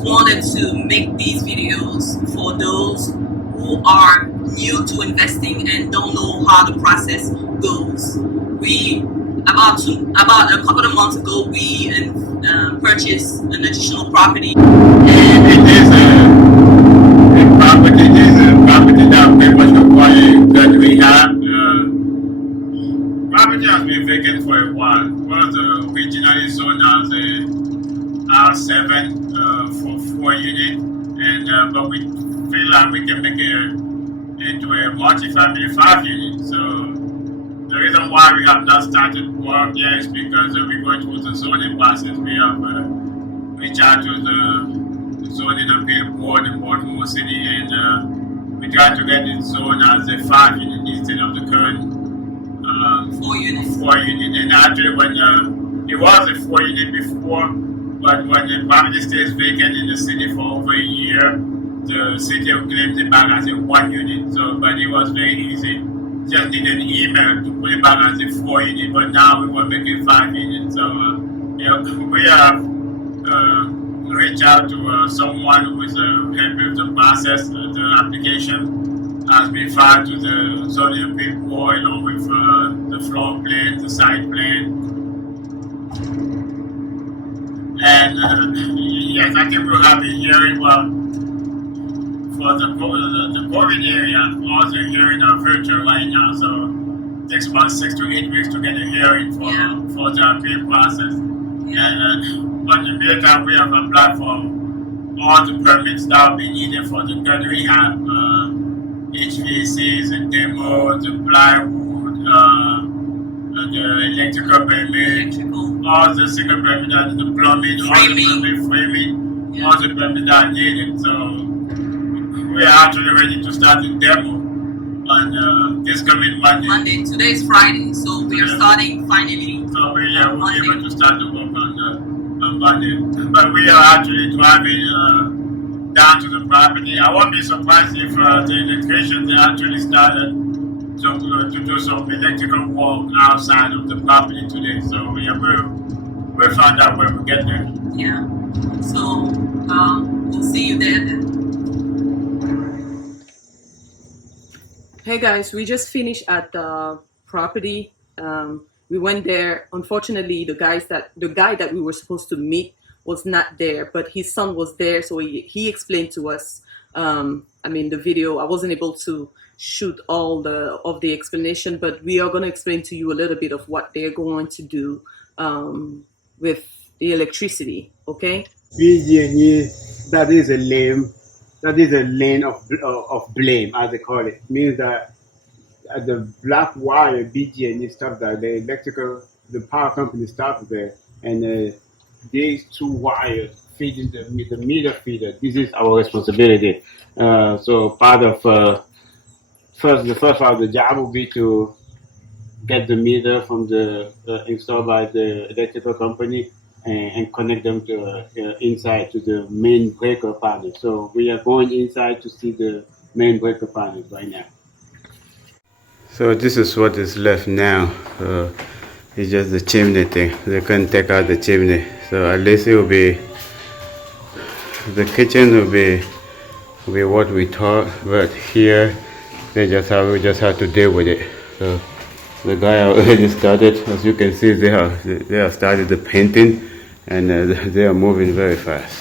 just wanted to make these videos for those who are new to investing and don't know how the process goes. About a couple of months ago, we purchased an additional property, and it is a property. It is a property that pretty much required that we have. Property has been vacant for a while. It was originally zoned as a R7 for 4 units, and but we feel like we can make it into a multi-family 5 unit. So the reason why we have not started work yet is because we're going through the zoning process. We have reached out to the zoning appeal board in Baltimore City, and we tried to get it zoned as a 5 unit instead of the current 4 units. 4 unit. And actually, when it was a 4 unit before, but when the property stays vacant in the city for over a year, the city claims it back as a 1 unit. So, but it was very easy. Just need an email to put it back as a 4 unit. But now we want to make it 5 units. So, we have reached out to someone who is helping with the process. The application has been filed to the zoning appeal board along with the floor plan, the site plan. And yes, I think we'll have a hearing for the COVID area. All the hearings are virtual right now, so it takes about 6 to 8 weeks to get a hearing for the appeal process. And but in the meantime, we have applied for all the permits that will be needed for the good rehab, HVACs and demos, the plywood, the electrical permit, all the single permit, the plumbing, framing, all the permits that are needed. So we are actually ready to start the demo on this coming Monday. Today is Friday, so we are starting finally. So we will be able to start the work on Monday. But we are actually driving down to the property. I won't be surprised if the electricians actually started to do some electrical work outside of the property today. So we'll find out when we get there. Yeah. So we'll see you there then. Hey guys, we just finished at the property. We went there. Unfortunately, the guy that we were supposed to meet was not there, but his son was there, so he explained to us. The video, I wasn't able to shoot all of the explanation, but we are going to explain to you a little bit of what they're going to do with the electricity. Okay? PG&E, that is a lane of blame, as they call it. It means that the black wire BG&E stuff that the power company stops there, and these 2 wires feeding the meter feeder. This is our responsibility. So part of the first part of the job will be to get the meter from installed by the electrical company and connect them to inside to the main breaker panel. So we are going inside to see the main breaker panels right now. So this is what is left now. It's just the chimney thing. They couldn't take out the chimney. So at least it will be, the kitchen will be what we thought, but here we just have to deal with it. So the guy already started. As you can see, they have started the painting, and they are moving very fast.